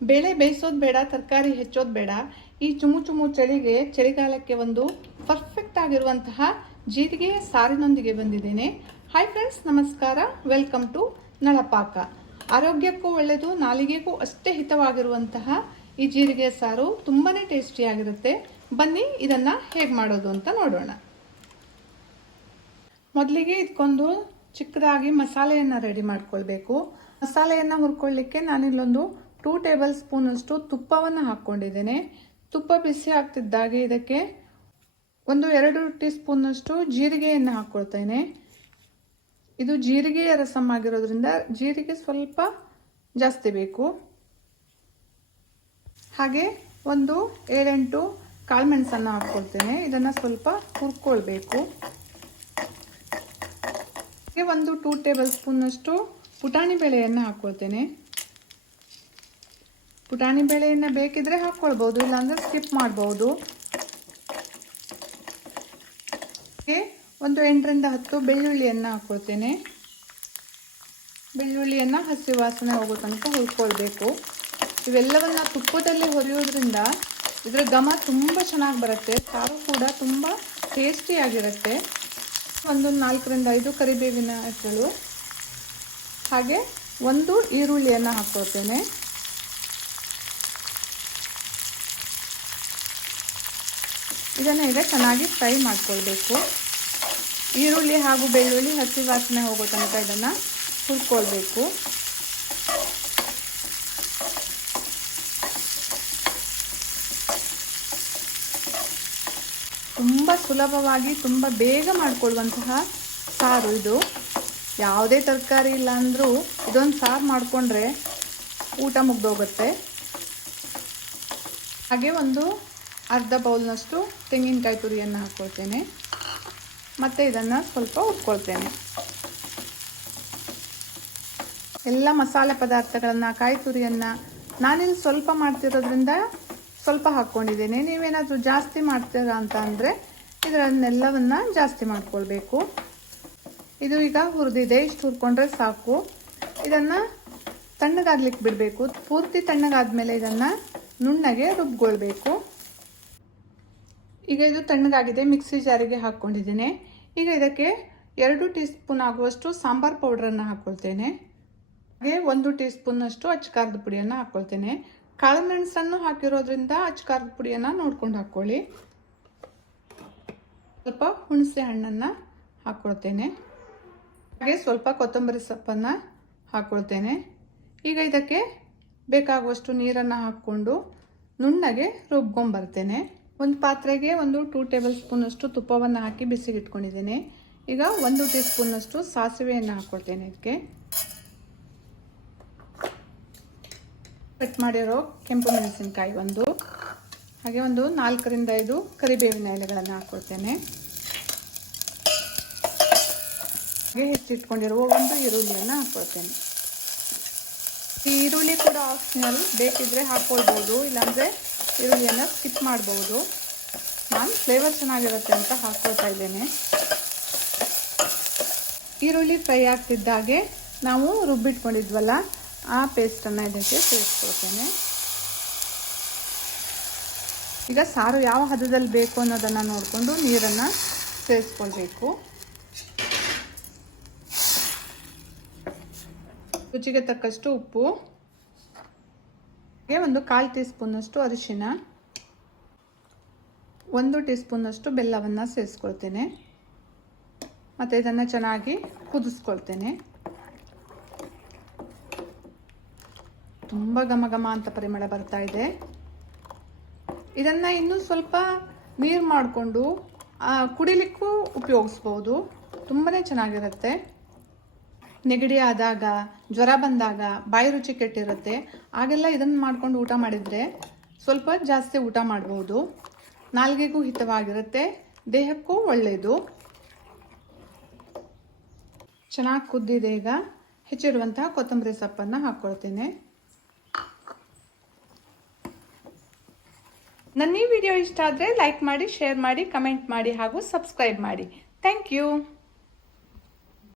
ಬೇಳೆ ಬೇಯಿಸೋದು ಬೇಡ, ತರಕಾರಿ ಹೆಚ್ಚೋದು ಬೇಡ. ಈ ಚುಮು ಚುಮು ಚಳಿಗಾಲಕ್ಕೆ ಒಂದು ಪರ್ಫೆಕ್ಟ್ ಆಗಿರುವಂತಹ ಜೀರಿಗೆ ಸಾರಿನೊಂದಿಗೆ ಬಂದಿದ್ದೇನೆ. ಹಾಯ್ ಫ್ರೆಂಡ್ಸ್, ನಮಸ್ಕಾರ. ವೆಲ್ಕಮ್ ಟು ನಳಪಾಕ. ಆರೋಗ್ಯಕ್ಕೂ ಒಳ್ಳೆಯದು, ನಾಲಿಗೆಗೂ ಅಷ್ಟೇ ಹಿತವಾಗಿರುವಂತಹ ಈ ಜೀರಿಗೆ ಸಾರು ತುಂಬಾನೇ ಟೇಸ್ಟಿಯಾಗಿರುತ್ತೆ. ಬನ್ನಿ ಇದನ್ನ ಹೇಗೆ ಮಾಡೋದು ಅಂತ ನೋಡೋಣ. ಮೊದಲಿಗೆ ಇದಕ್ಕೊಂದು ಚಿಕ್ಕದಾಗಿ ಮಸಾಲೆಯನ್ನು ರೆಡಿ ಮಾಡ್ಕೊಳ್ಬೇಕು. ಮಸಾಲೆಯನ್ನು ಹುರ್ಕೊಳ್ಳಿಕ್ಕೆ ನಾನಿಲ್ಲೊಂದು 2 ಟೇಬಲ್ ಸ್ಪೂನ್ ಅಷ್ಟು ತುಪ್ಪವನ್ನು ಹಾಕ್ಕೊಂಡಿದ್ದೇನೆ. ತುಪ್ಪ ಬಿಸಿ ಆಗ್ತಿದ್ದಾಗೆ ಇದಕ್ಕೆ 1-2 ಟೀ ಸ್ಪೂನ್ ಅಷ್ಟು ಜೀರಿಗೆಯನ್ನು ಹಾಕ್ಕೊಳ್ತೇನೆ. ಇದು ಜೀರಿಗೆಯ ರಸಮ್ ಆಗಿರೋದ್ರಿಂದ ಜೀರಿಗೆ ಸ್ವಲ್ಪ ಜಾಸ್ತಿ ಬೇಕು. ಹಾಗೆ 7-8 ಕಾಳುಮೆಣಸನ್ನು ಹಾಕ್ಕೊಳ್ತೇನೆ. ಇದನ್ನು ಸ್ವಲ್ಪ ಹುರ್ಕೊಳ್ಬೇಕು. 2 ಟೇಬಲ್ ಸ್ಪೂನ್ ಅಷ್ಟು ಪುಟಾಣಿ ಬೇಳೆಯನ್ನು ಹಾಕ್ಕೊಳ್ತೇನೆ. ಪುಟಾಣಿ ಬೇಳೆಯನ್ನು ಬೇಕಿದ್ರೆ ಹಾಕ್ಕೊಳ್ಬಹುದು, ಇಲ್ಲಾಂದ್ರೆ ಸ್ಕಿಪ್ ಮಾಡಬಹುದು. 8-10 ಬೆಳ್ಳುಳ್ಳಿಯನ್ನು ಹಾಕ್ಕೊಳ್ತೇನೆ. ಬೆಳ್ಳುಳ್ಳಿಯನ್ನು ಹಸಿ ವಾಸನೆ ಹೋಗೋ ತನಕ ಹುರ್ಕೊಳ್ಬೇಕು. ಇವೆಲ್ಲವನ್ನ ತುಪ್ಪದಲ್ಲಿ ಹುರಿಯೋದ್ರಿಂದ ಇದರ ಘಮ ತುಂಬ ಚೆನ್ನಾಗಿ ಬರುತ್ತೆ. ಸಾರು ಕೂಡ ತುಂಬ ಟೇಸ್ಟಿಯಾಗಿರುತ್ತೆ. 4-5 ಕರಿಬೇವಿನ ಎಸಳು, ಹಾಗೆ 1 ಈರುಳ್ಳಿಯನ್ನು ಹಾಕ್ಕೊಳ್ತೇನೆ. ಇದನ್ನು ಈಗ ಚೆನ್ನಾಗಿ ಫ್ರೈ ಮಾಡ್ಕೊಳ್ಬೇಕು. ಈರುಳ್ಳಿ ಹಾಗೂ ಬೆಳ್ಳುಳ್ಳಿ ಹಸಿ ವಾಸನೆ ಹೋಗೋ ತನಕ ಇದನ್ನು ಹುರ್ಕೊಳ್ಬೇಕು. ತುಂಬ ಸುಲಭವಾಗಿ ತುಂಬ ಬೇಗ ಮಾಡ್ಕೊಳ್ಳುವಂತಹ ಸಾರು ಇದು. ಯಾವುದೇ ತರಕಾರಿ ಇಲ್ಲ ಅಂದರೂ ಇದೊಂದು ಸಾರು ಮಾಡಿಕೊಂಡ್ರೆ ಊಟ ಮುಗ್ದೋಗುತ್ತೆ. ಹಾಗೆ 1/2 ಬೌಲ್ನಷ್ಟು ತೆಂಗಿನಕಾಯಿ ತುರಿಯನ್ನು ಹಾಕ್ಕೊಳ್ತೇನೆ. ಮತ್ತು ಇದನ್ನು ಸ್ವಲ್ಪ ಹುರ್ಕೊಳ್ತೇನೆ. ಎಲ್ಲ ಮಸಾಲೆ ಪದಾರ್ಥಗಳನ್ನು, ಕಾಯಿ ತುರಿಯನ್ನು ನಾನಿಲ್ಲಿ ಸ್ವಲ್ಪ ಮಾಡ್ತಿರೋದ್ರಿಂದ ಸ್ವಲ್ಪ ಹಾಕ್ಕೊಂಡಿದ್ದೇನೆ. ನೀವೇನಾದರೂ ಜಾಸ್ತಿ ಮಾಡ್ತೀರಾ ಅಂತ ಅಂದರೆ ಇದನ್ನೆಲ್ಲವನ್ನು ಜಾಸ್ತಿ ಮಾಡ್ಕೊಳ್ಬೇಕು. ಇದು ಈಗ ಹುರಿದಿದೆ, ಇಷ್ಟು ಹುರ್ಕೊಂಡ್ರೆ ಸಾಕು. ಇದನ್ನು ತಣ್ಣಗಾಗ್ಲಿಕ್ಕೆ ಬಿಡಬೇಕು. ಪೂರ್ತಿ ತಣ್ಣಗಾದ್ಮೇಲೆ ಇದನ್ನು ನುಣ್ಣಗೆ ರುಬ್ಕೊಳ್ಬೇಕು. ಈಗ ಇದು ತಣ್ಣಗಾಗಿದೆ, ಮಿಕ್ಸಿ ಜಾರಿಗೆ ಹಾಕ್ಕೊಂಡಿದ್ದೇನೆ. ಈಗ ಇದಕ್ಕೆ 2 ಟೀ ಸ್ಪೂನ್ ಆಗುವಷ್ಟು ಸಾಂಬಾರ್ ಪೌಡ್ರನ್ನು ಹಾಕ್ಕೊಳ್ತೇನೆ. ಹಾಗೆ 1 ಟೀ ಸ್ಪೂನ್ ಅಷ್ಟು ಅಚ್ಚಕಾರದ ಪುಡಿಯನ್ನು ಹಾಕ್ಕೊಳ್ತೇನೆ. ಕಾಳು ಮೆಣಸನ್ನು ಹಾಕಿರೋದ್ರಿಂದ ಅಚ್ಚಕಾರದ ಪುಡಿಯನ್ನು ನೋಡ್ಕೊಂಡು ಹಾಕ್ಕೊಳ್ಳಿ. ಸ್ವಲ್ಪ ಹುಣಸೆ ಹಣ್ಣನ್ನು ಹಾಕ್ಕೊಳ್ತೇನೆ. ಹಾಗೆ ಸ್ವಲ್ಪ ಕೊತ್ತಂಬರಿ ಸೊಪ್ಪನ್ನು ಹಾಕ್ಕೊಳ್ತೇನೆ. ಈಗ ಇದಕ್ಕೆ ಬೇಕಾಗುವಷ್ಟು ನೀರನ್ನು ಹಾಕ್ಕೊಂಡು ನುಣ್ಣಗೆ ರುಬ್ಕೊಂಡ್ಬರ್ತೇನೆ. ಒಂದು ಪಾತ್ರೆಗೆ 2 ಟೇಬಲ್ ಸ್ಪೂನ್ ಅಷ್ಟು ತುಪ್ಪವನ್ನು ಹಾಕಿ ಬಿಸಿಗೆ ಇಟ್ಕೊಂಡಿದ್ದೇನೆ. ಈಗ 1 ಟೀ ಸ್ಪೂನ್ ಅಷ್ಟು ಸಾಸಿವೆಯನ್ನು ಹಾಕ್ಕೊಳ್ತೇನೆ. ಇದಕ್ಕೆ ಕಟ್ ಮಾಡಿರೋ ಕೆಂಪು ಮೆಣಸಿನಕಾಯಿ 1, ಹಾಗೆ 4-5 ಕರಿಬೇವಿನ ಎಲೆಗಳನ್ನು ಹಾಕ್ಕೊಳ್ತೇನೆ. ಹಾಗೆ ಹೆಚ್ಚಿಟ್ಕೊಂಡಿರುವ 1 ಈರುಳ್ಳಿಯನ್ನು ಹಾಕ್ಕೊಳ್ತೇನೆ. ಈ ಈರುಳ್ಳಿ ಕೂಡ ಆಪ್ಷನಲ್, ಬೇಕಿದ್ರೆ ಹಾಕ್ಕೊಳ್ಬೋದು, ಇಲ್ಲಾಂದರೆ ಈರುಳ್ಳಿಯನ್ನು ಸ್ಕಿಪ್ ಮಾಡ್ಬೋದು. ನಾನು ಫ್ಲೇವರ್ ಚೆನ್ನಾಗಿರುತ್ತೆ ಅಂತ ಹಾಕ್ಕೊಳ್ತಾ ಇದ್ದೇನೆ. ಈರುಳ್ಳಿ ಫ್ರೈ ಆಗ್ತಿದ್ದಾಗೆ ನಾವು ರುಬ್ಬಿಟ್ಕೊಂಡಿದ್ವಲ್ಲ ಆ ಪೇಸ್ಟನ್ನು ಇದಕ್ಕೆ ಸೇರಿಸ್ಕೊಳ್ತೇನೆ. ಈಗ ಸಾರು ಯಾವ ಹದದಲ್ಲಿ ಬೇಕು ಅನ್ನೋದನ್ನು ನೋಡಿಕೊಂಡು ನೀರನ್ನು ಸೇರಿಸ್ಕೊಳ್ಬೇಕು. ರುಚಿಗೆ ತಕ್ಕಷ್ಟು ಉಪ್ಪು, 1/4 ಟೀ ಸ್ಪೂನ್ ಅಷ್ಟು ಅರಿಶಿನ, 1 ಟೀ ಸ್ಪೂನ್ ಅಷ್ಟು ಬೆಲ್ಲವನ್ನು ಸೇರಿಸ್ಕೊಳ್ತೇನೆ. ಮತ್ತು ಇದನ್ನು ಚೆನ್ನಾಗಿ ಕುದಿಸ್ಕೊಳ್ತೇನೆ. ತುಂಬ ಘಮ ಘಮ ಅಂತ ಪರಿಮಳ ಬರ್ತಾ ಇದೆ. ಇದನ್ನು ಇನ್ನೂ ಸ್ವಲ್ಪ ನೀರು ಮಾಡಿಕೊಂಡು ಕುಡಿಲಿಕ್ಕೂ ಉಪಯೋಗಿಸ್ಬೋದು. ತುಂಬಾ ಚೆನ್ನಾಗಿರುತ್ತೆ. ನೆಗಡಿ ಆದಾಗ, ಜ್ವರ ಬಂದಾಗ, ಬಾಯಿ ರುಚಿ ಕೆಟ್ಟಿರುತ್ತೆ, ಆಗೆಲ್ಲ ಇದನ್ನು ಮಾಡ್ಕೊಂಡು ಊಟ ಮಾಡಿದರೆ ಸ್ವಲ್ಪ ಜಾಸ್ತಿ ಊಟ ಮಾಡ್ಬೋದು. ನಾಲಿಗೆಗೂ ಹಿತವಾಗಿರುತ್ತೆ, ದೇಹಕ್ಕೂ ಒಳ್ಳೆಯದು. ಚೆನ್ನಾಗಿ ಕುದ್ದಿದೆ. ಈಗ ಹೆಚ್ಚಿರುವಂತಹ ಕೊತ್ತಂಬರಿ ಸೊಪ್ಪನ್ನು ಹಾಕ್ಕೊಳ್ತೇನೆ. ನನ್ನ ಈ ವಿಡಿಯೋ ಇಷ್ಟ ಆದರೆ ಲೈಕ್ ಮಾಡಿ, ಶೇರ್ ಮಾಡಿ, ಕಮೆಂಟ್ ಮಾಡಿ ಹಾಗೂ ಸಬ್ಸ್ಕ್ರೈಬ್ ಮಾಡಿ. Thank you.